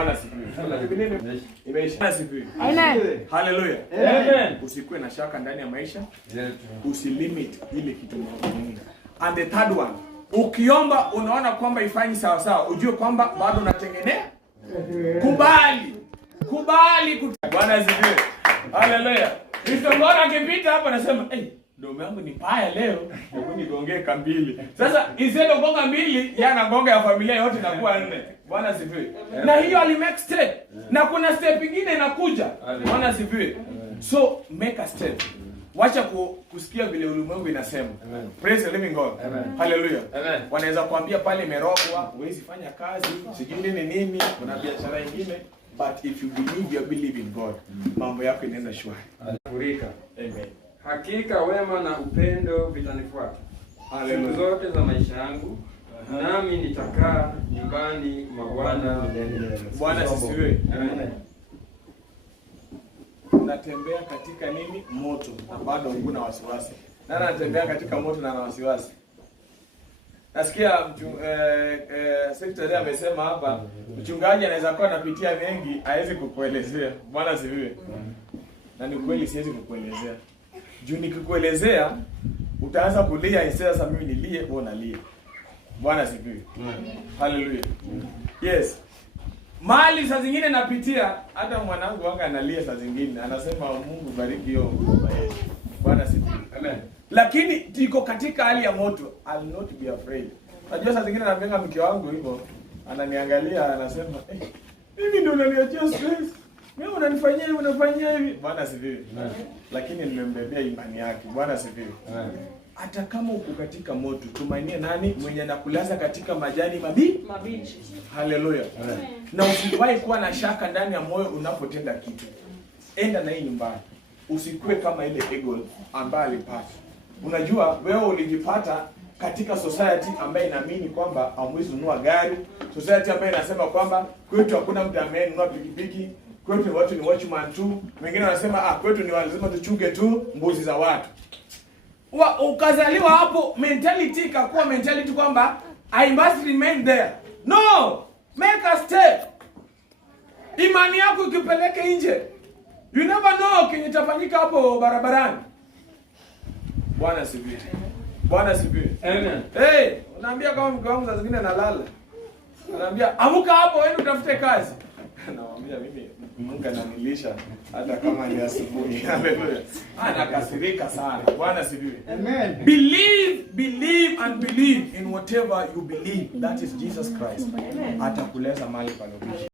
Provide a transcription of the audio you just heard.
Bwana sifiwe. Imeisha sifiwe. Amen. Hallelujah. Amen. Usikuwe na shaka ndani ya maisha. Usilimit ile kitu Mungu. And the third one, ukiomba unaona kwamba ifanyi sawa sawa, ujue kwamba bado unatengenea. Kubali. Bwana asifiwe. Hallelujah. Kristo mbona akipita hapa anasema, domo yangu ni mbaya leo, hebu nigongee kambili. Sasa isendo gonga mbili, yana gonga ya familia yote inakuwa 4. Bwana asifiwe. Na hiyo ali make step. Na kuna step nyingine inakuja. Bwana asifiwe. So make a step. Wacha kusikia vile ulimwengu inasema. Praise the living God. Hallelujah. Wanaweza kuambia pale merogwa, huwezi fanya kazi, sijui nini, kuna biashara nyingine. But if you believe in God, mambo yako inaenda shwari. Amen. Hakika wema na upendo vitanifuata siku zote za maisha yangu, nami nitakaa nyumbani mwa Bwana milele. Bwana asifiwe. Unatembea katika nini? Moto, na bado huna wasiwasi. Nani anatembea katika moto na ana wasiwasi? Nasikia secretary amesema hapa, mchungaji anaweza kuwa anapitia mengi, hawezi kukuelezea. Bwana asifiwe. Na ni kweli siwezi kukuelezea. Juu nikikuelezea utaanza kulia, isema sasa mimi nilie, wewe unalia. Bwana asifiwe. Hallelujah. Yes. Mali saa zingine napitia, hata mwanangu wanga analia saa zingine, anasema Mungu bariki hiyo baba yetu. Bwana asifiwe. Amen. Lakini tiko katika hali ya moto, I'll not be afraid. Unajua saa zingine naambia mke wangu hivyo, ananiangalia anasema, mimi ndio unaniachia stress. Mimi unanifanyia hivi. Bwana asifiwe. Lakini nimembebea imani yake. Bwana asifiwe. Hata kama uko katika moto, tumainie nani? Mwenye anakulaza katika majani mabichi. Hallelujah. Na usiwahi kuwa na shaka ndani ya moyo unapotenda kitu. Enda na hii nyumbani. Usikue kama ile Eagle ambaye alipata. Unajua wewe ulijipata katika society ambayo inaamini kwamba hamwezi nunua gari, society ambayo inasema kwamba kwetu hakuna mtu amenunua pikipiki, kwetu watu ni watchman tu. Wengine wanasema kwetu ni lazima tuchunge tu mbuzi za watu. Ukazaliwa hapo, mentality ikakuwa mentality kwamba I must remain there. No! Make a step. Imani yako ikipeleke nje. You never know kenye kitafanyika hapo barabarani. Bwana asifiwe. Bwana asifiwe. Amen. Unaambia kama mke wangu saa zingine analala. Anaambia amuka hapo wewe utafute kazi. Nawaambia mimi Mungu ananilisha hata kama ni asubuhi. Haleluya. Anakasirika sana. Bwana asifiwe. Amen. Believe in whatever you believe. That is Jesus Christ. Atakuleza mahali pale.